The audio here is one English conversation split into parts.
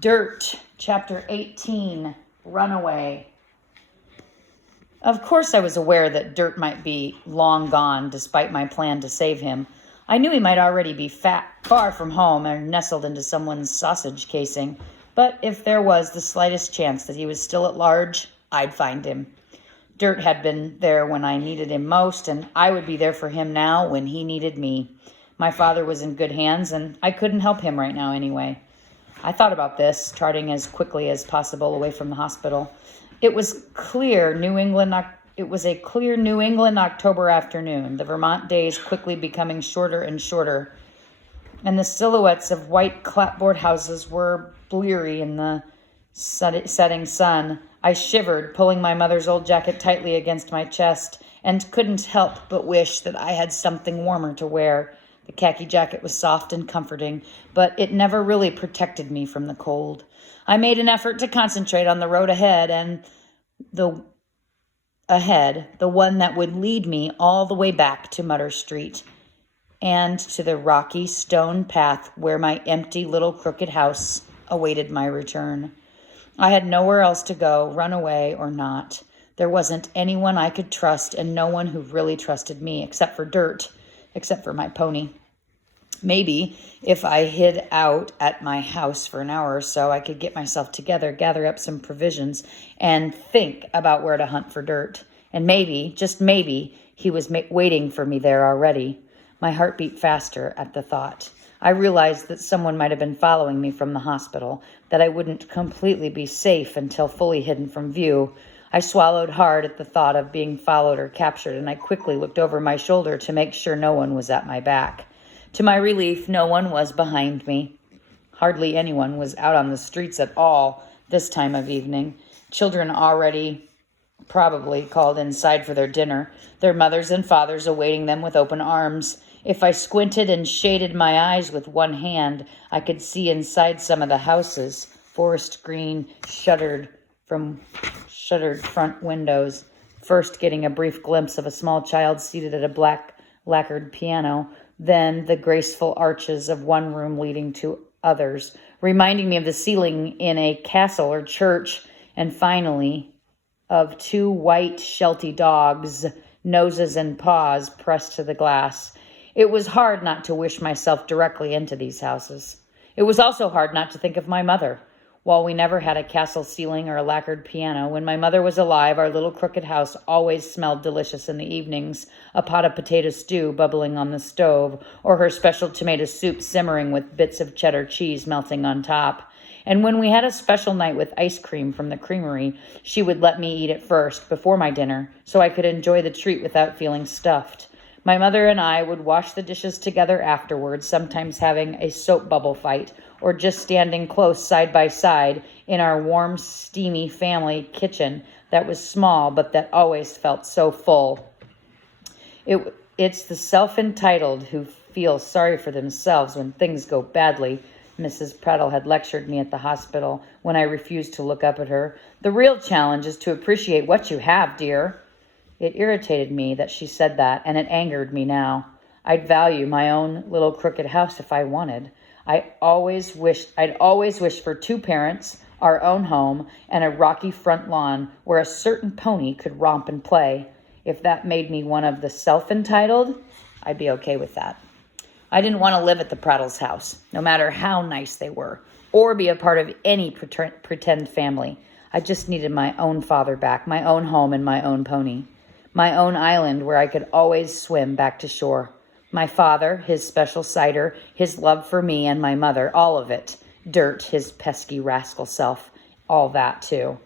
Dirt, Chapter 18, Runaway. Of course I was aware that Dirt might be long gone, despite my plan to save him. I knew he might already be far from home or nestled into someone's sausage casing, but if there was the slightest chance that he was still at large, I'd find him. Dirt had been there when I needed him most, and I would be there for him now when he needed me. My father was in good hands, and I couldn't help him right now anyway. I thought about this, charting as quickly as possible away from the hospital. It was a clear New England October afternoon, the Vermont days quickly becoming shorter and shorter, and the silhouettes of white clapboard houses were bleary in the setting sun. I shivered, pulling my mother's old jacket tightly against my chest, and couldn't help but wish that I had something warmer to wear. The khaki jacket was soft and comforting, but it never really protected me from the cold. I made an effort to concentrate on the road ahead, the one that would lead me all the way back to Mutter Street and to the rocky stone path where my empty little crooked house awaited my return. I had nowhere else to go, run away or not. There wasn't anyone I could trust and no one who really trusted me except for Dirt. Except for my pony. Maybe if I hid out at my house for an hour or so, I could get myself together, gather up some provisions, and think about where to hunt for Dirt. And maybe, just maybe, he was waiting for me there already. My heart beat faster at the thought. I realized that someone might have been following me from the hospital, that I wouldn't completely be safe until fully hidden from view. I swallowed hard at the thought of being followed or captured, and I quickly looked over my shoulder to make sure no one was at my back. To my relief, no one was behind me. Hardly anyone was out on the streets at all this time of evening. Children already probably called inside for their dinner, their mothers and fathers awaiting them with open arms. If I squinted and shaded my eyes with one hand, I could see inside some of the houses, forest green, shuttered front windows, first getting a brief glimpse of a small child seated at a black lacquered piano, then the graceful arches of one room leading to others, reminding me of the ceiling in a castle or church, and finally of two white sheltie dogs, noses and paws pressed to the glass. It was hard not to wish myself directly into these houses. It was also hard not to think of my mother. While we never had a castle ceiling or a lacquered piano, when my mother was alive, our little crooked house always smelled delicious in the evenings, a pot of potato stew bubbling on the stove, or her special tomato soup simmering with bits of cheddar cheese melting on top. And when we had a special night with ice cream from the creamery, she would let me eat it first, before my dinner, so I could enjoy the treat without feeling stuffed. My mother and I would wash the dishes together afterwards, sometimes having a soap bubble fight, or just standing close side by side in our warm, steamy family kitchen that was small but that always felt so full. It's the self-entitled who feel sorry for themselves when things go badly, Mrs. Prattle had lectured me at the hospital when I refused to look up at her. The real challenge is to appreciate what you have, dear. It irritated me that she said that, and it angered me now. I'd value my own little crooked house if I wanted. I'd always wished for two parents, our own home, and a rocky front lawn where a certain pony could romp and play. If that made me one of the self-entitled, I'd be okay with that. I didn't want to live at the Prattles' house, no matter how nice they were, or be a part of any pretend family. I just needed my own father back, my own home and my own pony. My own island where I could always swim back to shore. My father, his special cider, his love for me and my mother, all of it. Dirt, his pesky rascal self, all that too.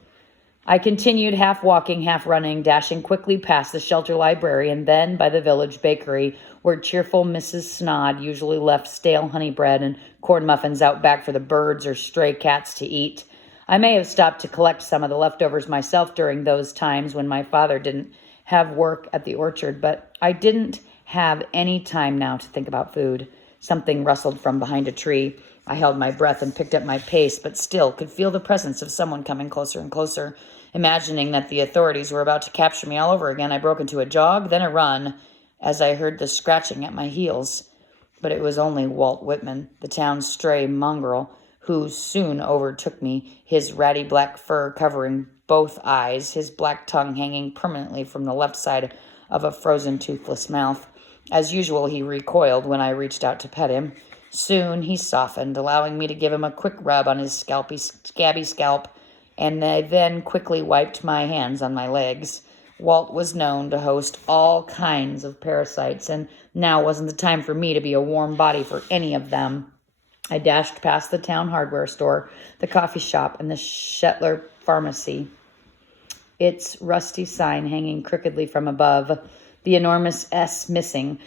I continued half walking, half running, dashing quickly past the shelter library and then by the village bakery where cheerful Mrs. Snod usually left stale honey bread and corn muffins out back for the birds or stray cats to eat. I may have stopped to collect some of the leftovers myself during those times when my father didn't have work at the orchard, but I didn't have any time now to think about food. Something rustled from behind a tree. I held my breath and picked up my pace, but still could feel the presence of someone coming closer and closer. Imagining that the authorities were about to capture me all over again, I broke into a jog, then a run, as I heard the scratching at my heels. But it was only Walt Whitman, the town's stray mongrel, who soon overtook me, his ratty black fur covering both eyes, his black tongue hanging permanently from the left side of a frozen, toothless mouth. As usual, he recoiled when I reached out to pet him. Soon he softened, allowing me to give him a quick rub on his scabby scalp, and I then quickly wiped my hands on my legs. Walt was known to host all kinds of parasites, and now wasn't the time for me to be a warm body for any of them. I dashed past the town hardware store, the coffee shop, and the Shetler pharmacy, its rusty sign hanging crookedly from above, the enormous S missing.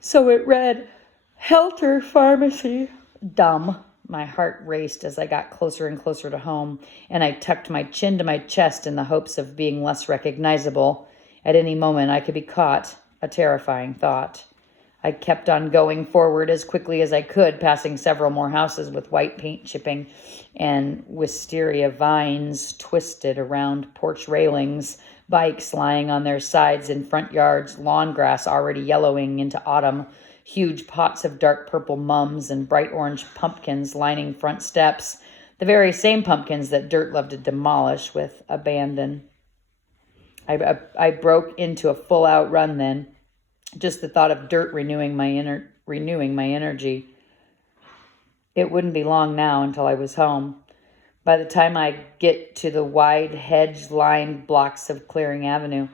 So it read, Helter Pharmacy. Dumb. My heart raced as I got closer and closer to home, and I tucked my chin to my chest in the hopes of being less recognizable. At any moment I could be caught, a terrifying thought. I kept on going forward as quickly as I could, passing several more houses with white paint chipping and wisteria vines twisted around porch railings, bikes lying on their sides in front yards, lawn grass already yellowing into autumn, huge pots of dark purple mums and bright orange pumpkins lining front steps, the very same pumpkins that Dirt loved to demolish with abandon. I broke into a full-out run then. Just the thought of Dirt renewing my energy. It wouldn't be long now until I was home. By the time I get to the wide hedge-lined blocks of Clearing Avenue,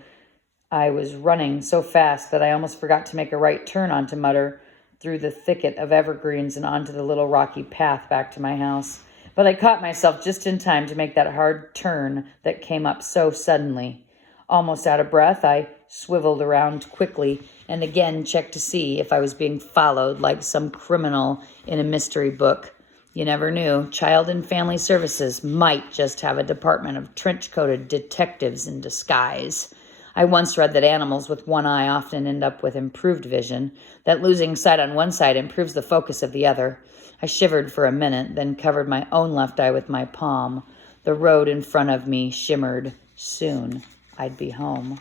I was running so fast that I almost forgot to make a right turn onto Mutter through the thicket of evergreens and onto the little rocky path back to my house. But I caught myself just in time to make that hard turn that came up so suddenly. Almost out of breath, I swiveled around quickly and again checked to see if I was being followed like some criminal in a mystery book. You never knew. Child and Family Services might just have a department of trench-coated detectives in disguise. I once read that animals with one eye often end up with improved vision, that losing sight on one side improves the focus of the other. I shivered for a minute, then covered my own left eye with my palm. The road in front of me shimmered. Soon I'd be home.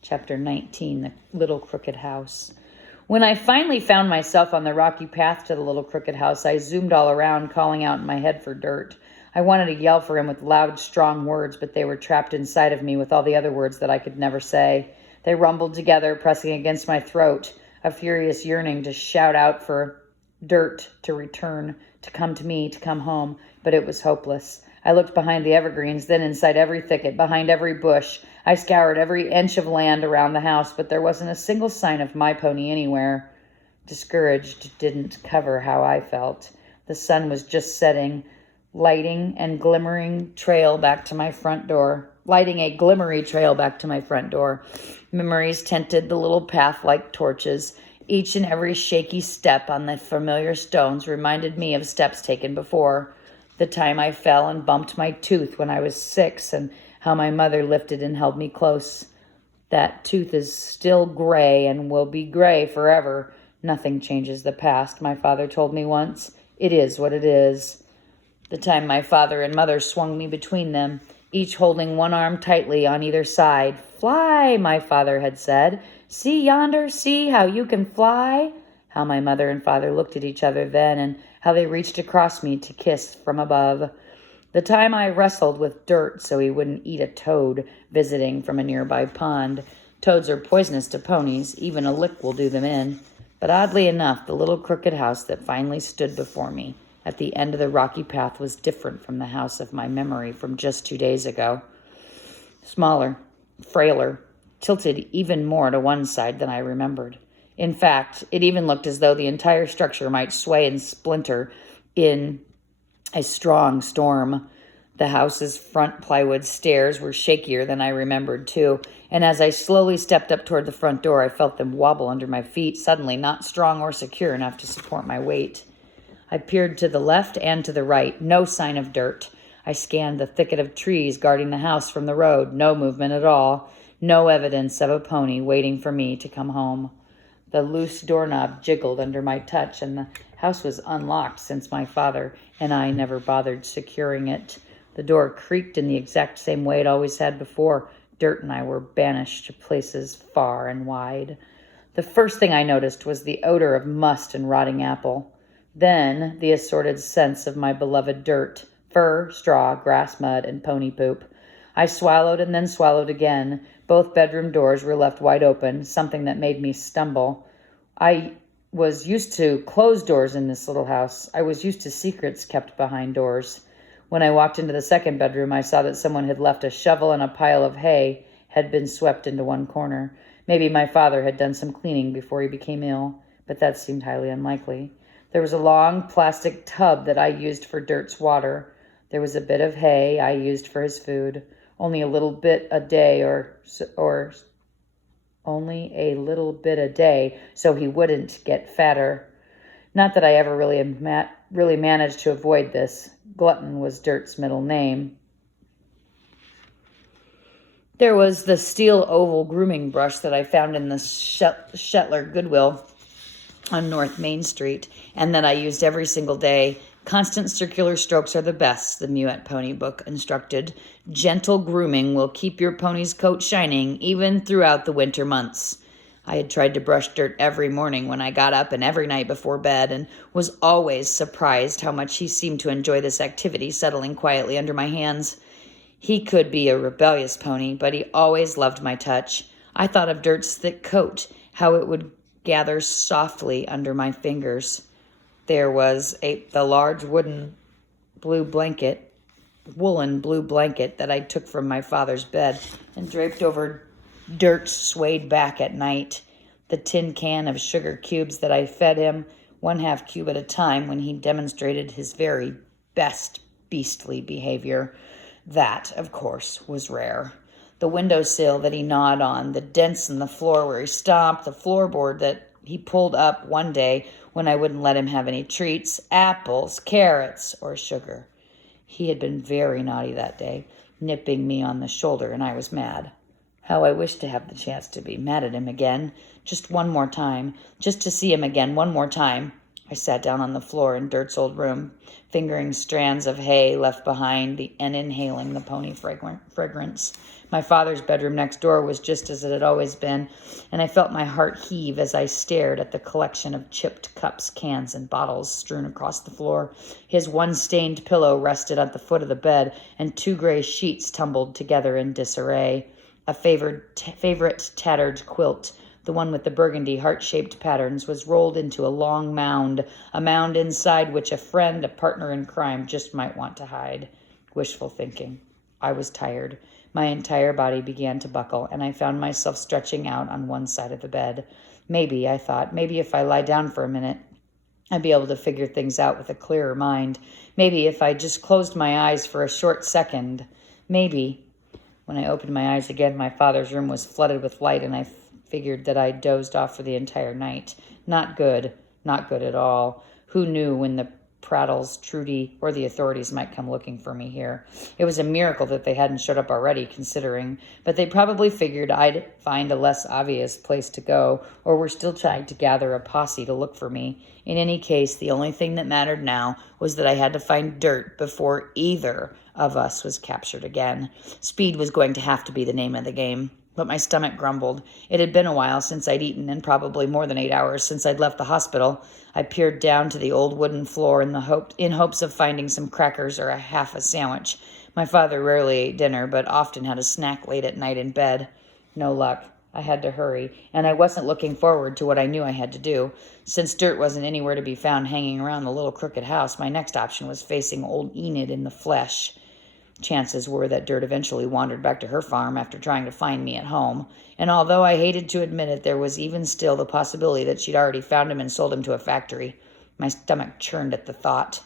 Chapter 19, The Little Crooked House. When I finally found myself on the rocky path to the Little Crooked House, I zoomed all around, calling out in my head for Dirt. I wanted to yell for him with loud, strong words, but they were trapped inside of me with all the other words that I could never say. They rumbled together, pressing against my throat, a furious yearning to shout out for Dirt to return, to come to me, to come home, but it was hopeless. I looked behind the evergreens, then inside every thicket, behind every bush. I scoured every inch of land around the house, but there wasn't a single sign of my pony anywhere. Discouraged didn't cover how I felt. The sun was just setting, lighting a glimmering trail back to my front door. Memories tinted the little path like torches. Each and every shaky step on the familiar stones reminded me of steps taken before. The time I fell and bumped my tooth when I was 6, and how my mother lifted and held me close. That tooth is still gray and will be gray forever. Nothing changes the past, my father told me once. It is what it is. The time my father and mother swung me between them, each holding one arm tightly on either side. Fly, my father had said. See yonder, see how you can fly. How my mother and father looked at each other then, and how they reached across me to kiss from above. The time I wrestled with Dirt so he wouldn't eat a toad visiting from a nearby pond. Toads are poisonous to ponies. Even a lick will do them in. But oddly enough, the little crooked house that finally stood before me at the end of the rocky path was different from the house of my memory from just 2 days ago. Smaller, frailer, tilted even more to one side than I remembered. In fact, it even looked as though the entire structure might sway and splinter in a strong storm. The house's front plywood stairs were shakier than I remembered, too, and as I slowly stepped up toward the front door, I felt them wobble under my feet, suddenly not strong or secure enough to support my weight. I peered to the left and to the right. No sign of Dirt. I scanned the thicket of trees guarding the house from the road. No movement at all. No evidence of a pony waiting for me to come home. The loose doorknob jiggled under my touch, and the house was unlocked since my father and I never bothered securing it. The door creaked in the exact same way it always had before. Dirt and I were banished to places far and wide. The first thing I noticed was the odor of must and rotting apple. Then the assorted scents of my beloved dirt, fur, straw, grass, mud, and pony poop. I swallowed and then swallowed again. Both bedroom doors were left wide open, something that made me stumble. I was used to closed doors in this little house. I was used to secrets kept behind doors. When I walked into the second bedroom, I saw that someone had left a shovel and a pile of hay had been swept into one corner. Maybe my father had done some cleaning before he became ill, but that seemed highly unlikely. There was a long plastic tub that I used for Dirt's water. There was a bit of hay I used for his food. Only a little bit a day only a little bit a day so he wouldn't get fatter. Not that I ever really managed to avoid this. Glutton was Dirt's middle name. There was the steel oval grooming brush that I found in the Shetler Goodwill on North Main Street, and that I used every single day. Constant circular strokes are the best, the Moet Pony book instructed. Gentle grooming will keep your pony's coat shining even throughout the winter months. I had tried to brush Dirt every morning when I got up and every night before bed, and was always surprised how much he seemed to enjoy this activity, settling quietly under my hands. He could be a rebellious pony, but he always loved my touch. I thought of Dirt's thick coat, how it would gather softly under my fingers. There was the large woolen blue blanket that I took from my father's bed and draped over Dirt's swayed back at night. The tin can of sugar cubes that I fed him, 1/2 cube at a time, when he demonstrated his very best beastly behavior. That, of course, was rare. The windowsill that he gnawed on, the dents in the floor where he stomped, the floorboard that he pulled up one day when I wouldn't let him have any treats, apples, carrots, or sugar. He had been very naughty that day, nipping me on the shoulder, and I was mad. How I wished to have the chance to be mad at him again, just one more time, just to see him again one more time. I sat down on the floor in Dirt's old room, fingering strands of hay left behind and inhaling the pony fragrance. My father's bedroom next door was just as it had always been, and I felt my heart heave as I stared at the collection of chipped cups, cans, and bottles strewn across the floor. His one stained pillow rested at the foot of the bed, and 2 gray sheets tumbled together in disarray. A favorite tattered quilt, the one with the burgundy heart-shaped patterns, was rolled into a long mound, a mound inside which a friend, a partner in crime, just might want to hide. Wishful thinking. I was tired. My entire body began to buckle, and I found myself stretching out on one side of the bed. Maybe, I thought, maybe if I lie down for a minute, I'd be able to figure things out with a clearer mind. Maybe if I just closed my eyes for a short second. Maybe. When I opened my eyes again, my father's room was flooded with light, and I figured that I dozed off for the entire night. Not good at all. Who knew when the Prattles, Trudy, or the authorities might come looking for me here? It was a miracle that they hadn't showed up already, considering, but they probably figured I'd find a less obvious place to go, or were still trying to gather a posse to look for me. In any case, the only thing that mattered now was that I had to find Dirt before either of us was captured again. Speed was going to have to be the name of the game. But my stomach grumbled. It had been a while since I'd eaten, and probably more than 8 hours since I'd left the hospital. I peered down to the old wooden floor in hopes of finding some crackers or half a sandwich. My father rarely ate dinner, but often had a snack late at night in bed. No luck. I had to hurry, and I wasn't looking forward to what I knew I had to do. Since Dirt wasn't anywhere to be found hanging around the little crooked house, my next option was facing old Enid in the flesh. Chances were that Dirt eventually wandered back to her farm after trying to find me at home, and although I hated to admit it, there was even still the possibility that she'd already found him and sold him to a factory. My stomach churned at the thought.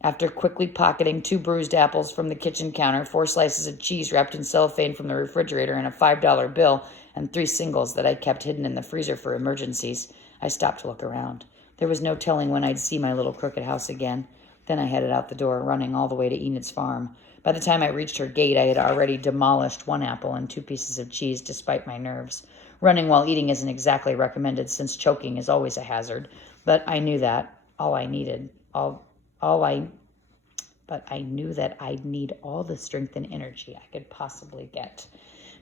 After quickly pocketing 2 bruised apples from the kitchen counter, 4 slices of cheese wrapped in cellophane from the refrigerator, and a $5 bill, and 3 singles that I kept hidden in the freezer for emergencies, I stopped to look around. There was no telling when I'd see my little crooked house again. Then I headed out the door, running all the way to Enid's farm. By the time I reached her gate, I had already demolished 1 apple and 2 pieces of cheese, despite my nerves. Running while eating isn't exactly recommended, since choking is always a hazard. But I knew that I knew that I'd need all the strength and energy I could possibly get.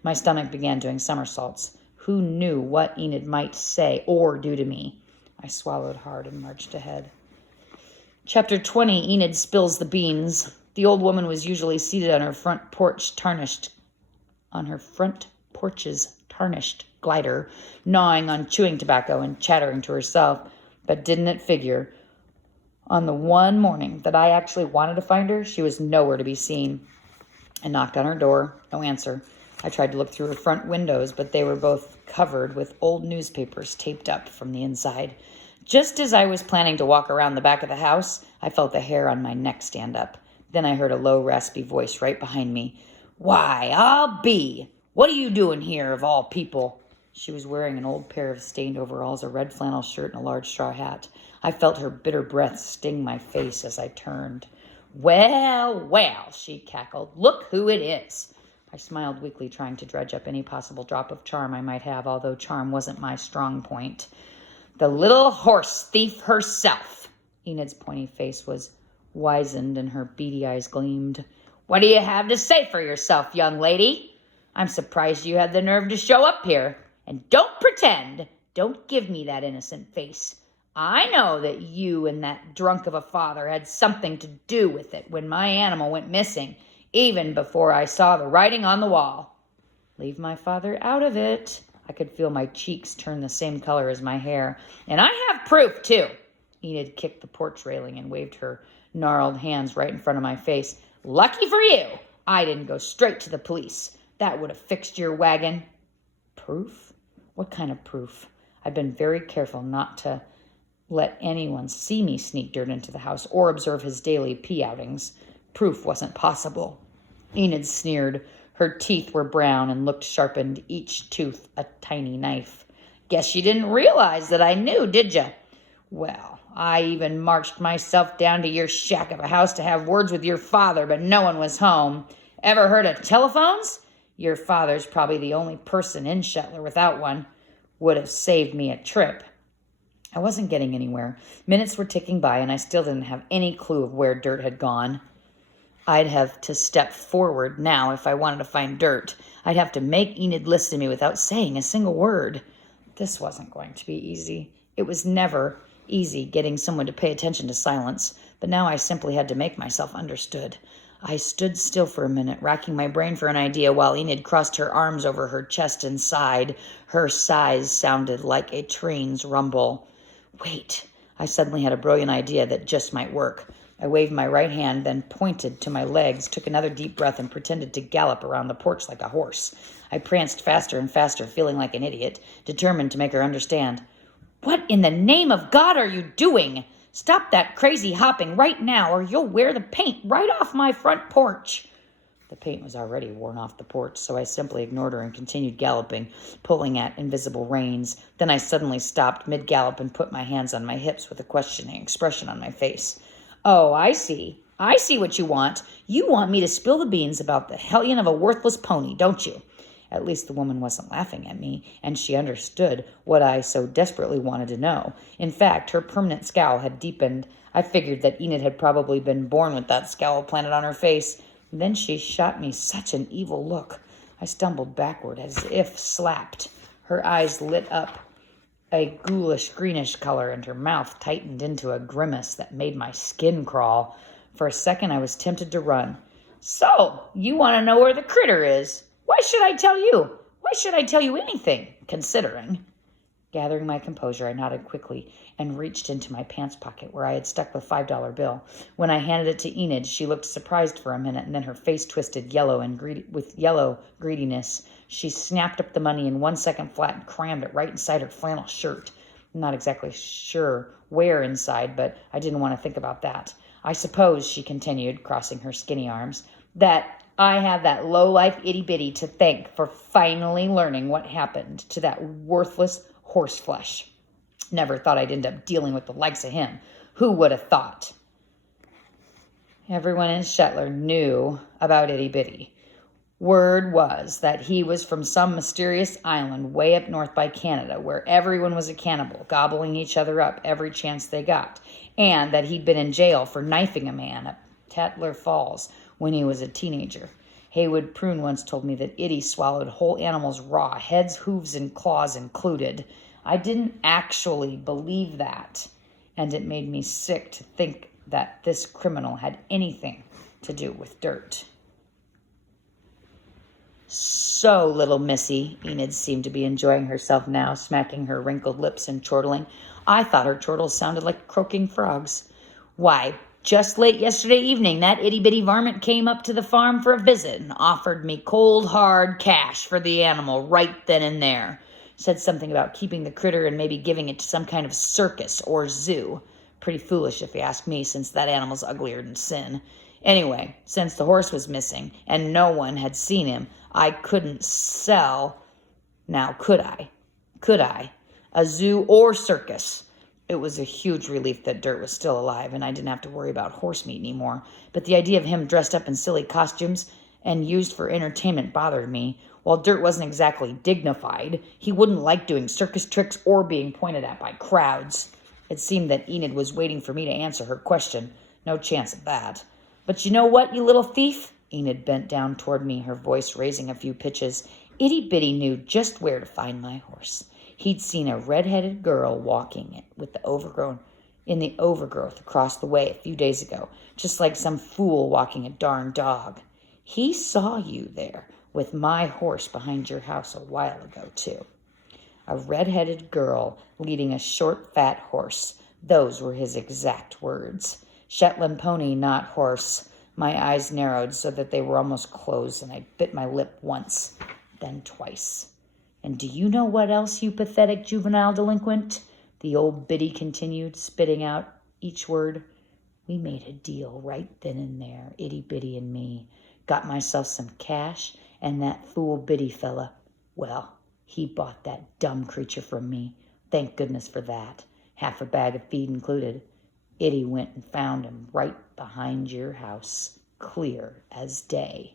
My stomach began doing somersaults. Who knew what Enid might say or do to me? I swallowed hard and marched ahead. Chapter 20, Enid spills the beans. The old woman was usually seated on her front porch's tarnished glider, gnawing on chewing tobacco and chattering to herself. But didn't it figure? On the one morning that I actually wanted to find her, she was nowhere to be seen. I knocked on her door. No answer. I tried to look through her front windows, but they were both covered with old newspapers taped up from the inside. Just as I was planning to walk around the back of the house, I felt the hair on my neck stand up. Then I heard a low, raspy voice right behind me. "Why, I'll be! What are you doing here, of all people?" She was wearing an old pair of stained overalls, a red flannel shirt, and a large straw hat. I felt her bitter breath sting my face as I turned. "Well, well," she cackled. "Look who it is." I smiled weakly, trying to dredge up any possible drop of charm I might have, although charm wasn't my strong point. "The little horse thief herself." Enid's pointy face was wizened and her beady eyes gleamed. "What do you have to say for yourself, young lady? I'm surprised you had the nerve to show up here. And don't pretend. Don't give me that innocent face. I know that you and that drunk of a father had something to do with it when my animal went missing, even before I saw the writing on the wall." "Leave my father out of it." I could feel my cheeks turn the same color as my hair. "And I have proof, too." Enid kicked the porch railing and waved her gnarled hands right in front of my face. "Lucky for you, I didn't go straight to the police. That would have fixed your wagon." Proof? What kind of proof? I'd been very careful not to let anyone see me sneak dirt into the house or observe his daily pee outings. Proof wasn't possible. Enid sneered. Her teeth were brown and looked sharpened, each tooth a tiny knife. "Guess you didn't realize that I knew, did you? Well, I even marched myself down to your shack of a house to have words with your father, but no one was home. Ever heard of telephones? Your father's probably the only person in Shetler without one. Would have saved me a trip." I wasn't getting anywhere. Minutes were ticking by, and I still didn't have any clue of where dirt had gone. I'd have to step forward now if I wanted to find dirt. I'd have to make Enid listen to me without saying a single word. This wasn't going to be easy. It was never easy getting someone to pay attention to silence, but now I simply had to make myself understood. I stood still for a minute, racking my brain for an idea while Enid crossed her arms over her chest and sighed. Her sighs sounded like a train's rumble. Wait, I suddenly had a brilliant idea that just might work. I waved my right hand, then pointed to my legs, took another deep breath, and pretended to gallop around the porch like a horse. I pranced faster and faster, feeling like an idiot, determined to make her understand. "What in the name of God are you doing? Stop that crazy hopping right now, or you'll wear the paint right off my front porch." The paint was already worn off the porch, so I simply ignored her and continued galloping, pulling at invisible reins. Then I suddenly stopped mid-gallop and put my hands on my hips with a questioning expression on my face. "Oh, I see. I see what you want. You want me to spill the beans about the hellion of a worthless pony, don't you?" At least the woman wasn't laughing at me, and she understood what I so desperately wanted to know. In fact, her permanent scowl had deepened. I figured that Enid had probably been born with that scowl planted on her face. And then she shot me such an evil look. I stumbled backward as if slapped. Her eyes lit up a ghoulish greenish color, and her mouth tightened into a grimace that made my skin crawl. For a second, I was tempted to run. "So, you want to know where the critter is? Why should I tell you? Why should I tell you anything, considering?" Gathering my composure, I nodded quickly and reached into my pants pocket where I had stuck the $5 bill. When I handed it to Enid, she looked surprised for a minute, and then her face twisted with yellow greediness. She snapped up the money in 1 second flat and crammed it right inside her flannel shirt. I'm not exactly sure where inside, but I didn't want to think about that. "I suppose," she continued, crossing her skinny arms, "that I have that low-life itty-bitty to thank for finally learning what happened to that worthless horseflesh. Never thought I'd end up dealing with the likes of him. Who would have thought?" Everyone in Shetler knew about Itty Bitty. Word was that he was from some mysterious island way up north by Canada, where everyone was a cannibal, gobbling each other up every chance they got, and that he'd been in jail for knifing a man at Tatler Falls when he was a teenager. Haywood Prune once told me that Itty swallowed whole animals raw, heads, hooves, and claws included. I didn't actually believe that, and it made me sick to think that this criminal had anything to do with Dirt. So, little missy, Enid seemed to be enjoying herself now, smacking her wrinkled lips and chortling. I thought her chortles sounded like croaking frogs. Why, just late yesterday evening, that itty-bitty varmint came up to the farm for a visit and offered me cold, hard cash for the animal right then and there. Said something about keeping the critter and maybe giving it to some kind of circus or zoo. Pretty foolish if you ask me, since that animal's uglier than sin. Anyway, since the horse was missing and no one had seen him, I couldn't sell. Now, could I? Could I? A zoo or circus? It was a huge relief that Dirt was still alive and I didn't have to worry about horse meat anymore. But the idea of him dressed up in silly costumes and used for entertainment bothered me. While Dirt wasn't exactly dignified, he wouldn't like doing circus tricks or being pointed at by crowds. It seemed that Enid was waiting for me to answer her question. No chance of that. But you know what, you little thief? Enid bent down toward me, her voice raising a few pitches. Itty-bitty knew just where to find my horse. He'd seen a red-headed girl walking it with the overgrowth across the way a few days ago, just like some fool walking a darn dog. He saw you there with my horse behind your house a while ago, too. A red-headed girl leading a short, fat horse. Those were his exact words. Shetland pony, not horse. My eyes narrowed so that they were almost closed, and I bit my lip once, then twice. And do you know what else, you pathetic juvenile delinquent? The old biddy continued, spitting out each word. We made a deal right then and there, itty-bitty and me. Got myself some cash, and that fool biddy fella, well, he bought that dumb creature from me. Thank goodness for that. Half a bag of feed included. Itty went and found him right behind your house, clear as day.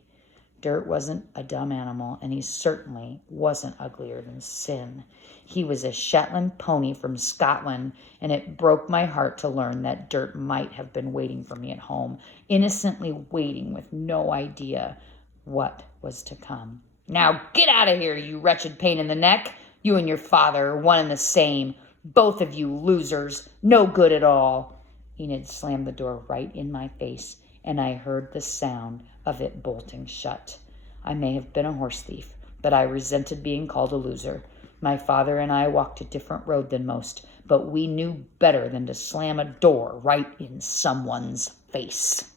Dirt wasn't a dumb animal, and he certainly wasn't uglier than sin. He was a Shetland pony from Scotland, and it broke my heart to learn that Dirt might have been waiting for me at home, innocently waiting with no idea what was to come. Now get out of here, you wretched pain in the neck. You and your father are one and the same. Both of you losers. No good at all. Enid slammed the door right in my face, and I heard the sound of it bolting shut. I may have been a horse thief, but I resented being called a loser. My father and I walked a different road than most, but we knew better than to slam a door right in someone's face.